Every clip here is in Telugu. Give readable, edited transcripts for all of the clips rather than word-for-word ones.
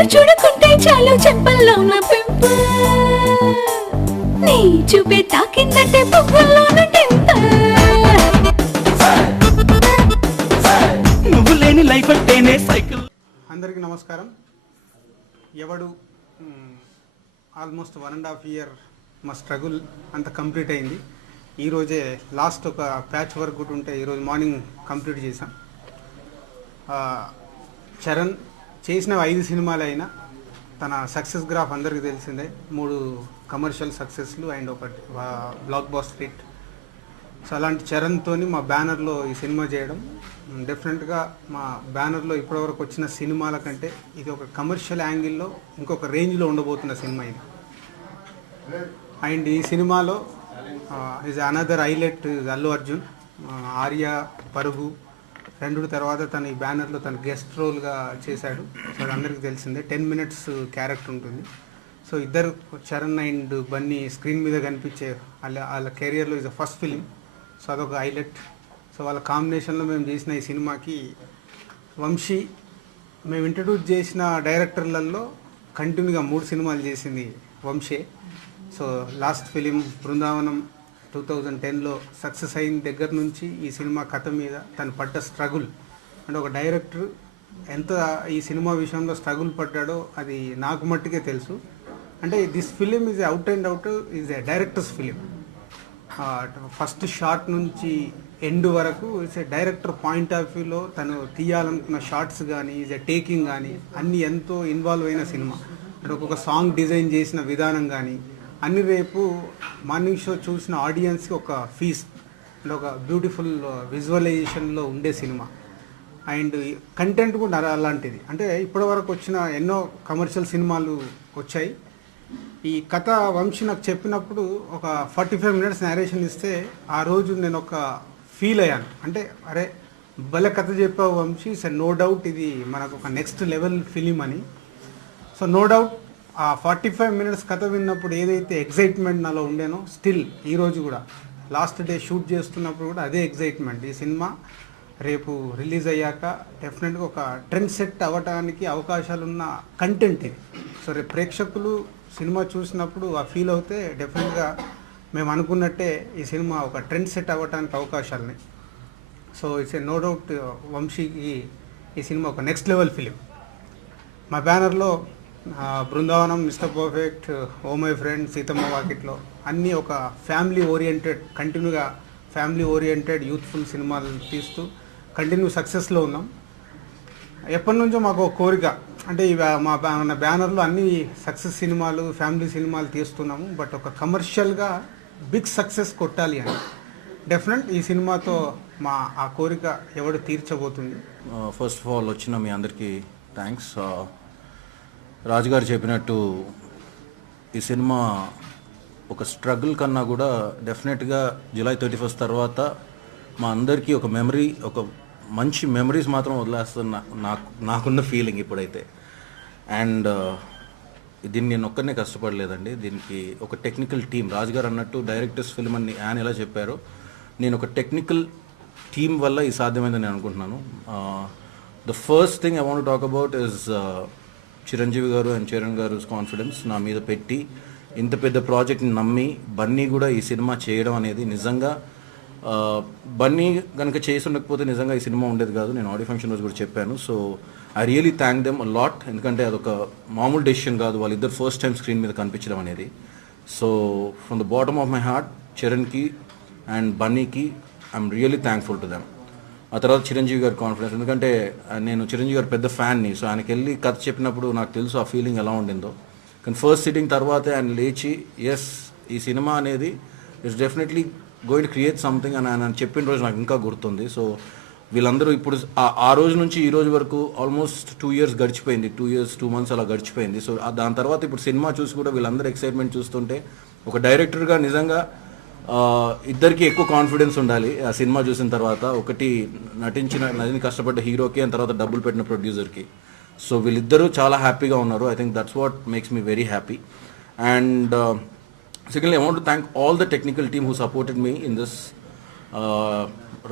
కళ్ళు చూడకుంటే చాలు చెంపల్లో ఉన్న పింపుల్ నీ చూపే తాకిందంటే పువ్వుల్లో ఉన్న టెంపుల్ నువ్వు లేని లైఫ్ అంటేనే సైకిల్. అందరికీ నమస్కారం. ఎవడు ఆల్మోస్ట్ 1.5 year మా స్ట్రగుల్ అంత కంప్లీట్ అయింది. ఈరోజే లాస్ట్ ఒక ప్యాచ్ వర్క్ కూడా ఉంటే ఈరోజు మార్నింగ్ కంప్లీట్ చేశాం. చరణ్ చేసిన 5 సినిమాలు అయినా తన సక్సెస్ గ్రాఫ్ అందరికీ తెలిసిందే. 3 కమర్షియల్ సక్సెస్లు అండ్ ఒకటి బ్లాక్ బాస్టర్ హిట్. సో అలాంటి చరణ్తో మా బ్యానర్లో ఈ సినిమా చేయడం డెఫినెట్గా మా బ్యానర్లో ఇప్పటివరకు వచ్చిన సినిమాల కంటే ఇది ఒక కమర్షియల్ యాంగిల్లో ఇంకొక రేంజ్లో ఉండబోతున్న సినిమా ఇది. అండ్ ఈ సినిమాలో is another highlight Allu Arjun, Arya, పరుగు రెండు తర్వాత తన ఈ బ్యానర్లో తన గెస్ట్ రోల్గా చేశాడు. సో అది అందరికీ తెలిసిందే. 10 minutes క్యారెక్టర్ ఉంటుంది. సో ఇద్దరు చరణ్ అండ్ బన్నీ స్క్రీన్ మీద కనిపించే వాళ్ళ కెరియర్లో ఈజ్ ఫస్ట్ ఫిలిం. సో అదొక హైలైట్. సో వాళ్ళ కాంబినేషన్లో మేము చేసిన ఈ సినిమాకి వంశీ మేము ఇంట్రడ్యూస్ చేసిన డైరెక్టర్లలో కంటిన్యూగా 3 సినిమాలు చేసింది Vamsi. So last film Brindavanam 2010లో సక్సెస్ అయిన దగ్గర నుంచి ఈ సినిమా కథ మీద తను పడ్డ స్ట్రగుల్ అంటే ఒక డైరెక్టర్ ఎంత ఈ సినిమా విషయంలో స్ట్రగుల్ పడ్డాడో అది నాకు మట్టుకే తెలుసు. అంటే this film is out and out is a directors film. First shot నుంచి ఎండ్ వరకు it's a director point of వ్యూలో తను తీయాలనుకున్న షార్ట్స్ కానీ ఈజ్ ఎ టేకింగ్ కానీ అన్నీ ఎంతో ఇన్వాల్వ్ అయిన సినిమా. అంటే ఒక్కొక్క సాంగ్ డిజైన్ చేసిన విధానం కానీ అన్ని రేపు మార్నింగ్ షో చూసిన ఆడియన్స్కి ఒక ఫీస్ అంటే ఒక బ్యూటిఫుల్ విజువలైజేషన్లో ఉండే సినిమా. అండ్ కంటెంట్ కూడా అలాంటిది. అంటే ఇప్పటివరకు వచ్చిన ఎన్నో కమర్షియల్ సినిమాలు వచ్చాయి. ఈ కథ వంశీ నాకు చెప్పినప్పుడు ఒక 45 minutes నేరేషన్ ఇస్తే ఆ రోజు నేను ఒక ఫీల్ అయ్యాను. అంటే అరే భలే కథ చెప్పావు వంశీ, సార్ నో డౌట్ ఇది మనకు ఒక నెక్స్ట్ లెవెల్ ఫిలిం అని. సో నో డౌట్ ఆ 45 minutes కథ విన్నప్పుడు ఏదైతే ఎగ్జైట్మెంట్ నాలో ఉండేనో స్టిల్ ఈరోజు కూడా లాస్ట్ డే షూట్ చేస్తున్నప్పుడు కూడా అదే ఎగ్జైట్మెంట్. ఈ సినిమా రేపు రిలీజ్ అయ్యాక డెఫినెట్గా ఒక ట్రెండ్ సెట్ అవ్వడానికి అవకాశాలున్న కంటెంట్ ఇది. సో రేపు ప్రేక్షకులు సినిమా చూసినప్పుడు ఆ ఫీల్ అవుతే డెఫినెట్గా మేము అనుకున్నట్టే ఈ సినిమా ఒక ట్రెండ్ సెట్ అవ్వడానికి అవకాశాలని. So it's a no doubt వంశీకి ఈ సినిమా ఒక నెక్స్ట్ లెవెల్ ఫిలిం. మా బ్యానర్లో Brindavanam, mister perfect, oh my friend, Seethamma Vakitlo అన్నీ ఒక ఫ్యామిలీ ఓరియంటెడ్ కంటిన్యూగా ఫ్యామిలీ ఓరియంటెడ్ యూత్ఫుల్ సినిమాలు తీస్తూ కంటిన్యూ సక్సెస్లో ఉన్నాం. ఎప్పటి నుంచో మాకు ఒక కోరిక అంటే మన బ్యానర్లో అన్ని సక్సెస్ సినిమాలు ఫ్యామిలీ సినిమాలు తీస్తున్నాము, బట్ ఒక కమర్షియల్గా బిగ్ సక్సెస్ కొట్టాలి అని. డెఫినెట్ ఈ సినిమాతో మా ఆ కోరిక ఎవడు తీర్చబోతుంది. ఫస్ట్ ఆఫ్ ఆల్ వచ్చిన మీ అందరికీ థ్యాంక్స్. రాజుగారు చెప్పినట్టు ఈ సినిమా ఒక స్ట్రగుల్ కన్నా కూడా డెఫినెట్గా July 31 తర్వాత మా అందరికీ ఒక మెమరీ, ఒక మంచి మెమరీస్ మాత్రం వదిలేస్తున్న నాకున్న ఫీలింగ్ ఇప్పుడైతే. అండ్ దీన్ని నేను ఒక్కనే కష్టపడలేదండి. దీనికి ఒక టెక్నికల్ టీం, రాజుగారు అన్నట్టు డైరెక్టర్స్ ఫిల్మ్ అని ఆయన ఎలా చెప్పారో నేను ఒక టెక్నికల్ టీం వల్ల ఇది సాధ్యమైందని నేను అనుకుంటున్నాను. The first thing I want talk about is Chiranjeevi గారు అండ్ చరణ్ గారు కాన్ఫిడెన్స్ నా మీద పెట్టి ఇంత పెద్ద ప్రాజెక్ట్ని నమ్మి బన్నీ కూడా ఈ సినిమా చేయడం అనేది నిజంగా బన్నీ కనుక చేసి ఉండకపోతే నిజంగా ఈ సినిమా ఉండేది కాదు. నేను ఆడియో ఫంక్షన్ రోజు కూడా చెప్పాను. So I really thank them a lot. ఎందుకంటే అదొక మామూలు డెసిషన్ కాదు వాళ్ళిద్దరు ఫస్ట్ టైం స్క్రీన్ మీద కనిపించడం అనేది. So from the bottom of my heart చరణ్కి అండ్ బన్నీకి I'm really thankful to them. ఆ తర్వాత చిరంజీవి గారి కాన్ఫిడెన్స్, ఎందుకంటే నేను చిరంజీవి గారి పెద్ద ఫ్యాన్ని. సో ఆయనకి వెళ్ళి కథ చెప్పినప్పుడు నాకు తెలుసు ఆ ఫీలింగ్ ఎలా ఉండిందో. కానీ ఫస్ట్ సిట్టింగ్ తర్వాతే ఆయన లేచి ఎస్ ఈ సినిమా అనేది it's definitely going to create something అని ఆయన చెప్పిన రోజు నాకు ఇంకా గుర్తుంది. సో వీళ్ళందరూ ఇప్పుడు ఆ రోజు నుంచి ఈ రోజు వరకు ఆల్మోస్ట్ 2 years గడిచిపోయింది. 2 years 2 months అలా గడిచిపోయింది. సో దాని తర్వాత ఇప్పుడు సినిమా చూసి కూడా వీళ్ళందరూ ఎక్సైట్మెంట్ చూస్తుంటే ఒక డైరెక్టర్గా నిజంగా ఇద్దరికి ఎక్కువ కాన్ఫిడెన్స్ ఉండాలి. ఆ సినిమా చూసిన తర్వాత ఒకటి నటిని కష్టపడ్డ హీరోకి అండ్ తర్వాత డబ్బులు పెట్టిన ప్రొడ్యూసర్కి. సో వీళ్ళిద్దరూ చాలా హ్యాపీగా ఉన్నారు. I think that's what makes me very happy. And secondly I want to thank all the technical team who supported me in this.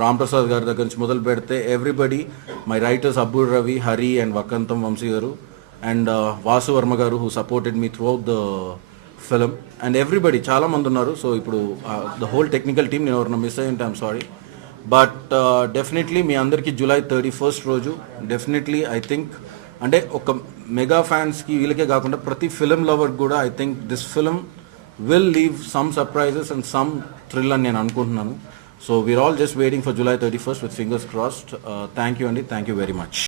Ram Prasad గారి దగ్గర నుంచి మొదలు పెడితే everybody, my writers Abburi Ravi, Hari and Vakkantham Vamsi garu, and Vasu Varma garu who supported me throughout the film and everybody చాలా మంది ఉన్నారు. సో ఇప్పుడు ద హోల్ టెక్నికల్ టీమ్, నేను ఎవరైనా మిస్ అయ్యి ఉంటే ఐఎమ్ సారీ. బట్ డెఫినెట్లీ మీ అందరికీ July 31st రోజు డెఫినెట్లీ ఐ థింక్ అంటే ఒక మెగా ఫ్యాన్స్కి వీళ్ళకే కాకుండా ప్రతి ఫిలిం లవర్ కూడా I think this film will leave some surprises and some thrill అని నేను అనుకుంటున్నాను. So we are all just waiting for July 31st with fingers crossed. Thank you అండి, థ్యాంక్ యూ వెరీ మచ్.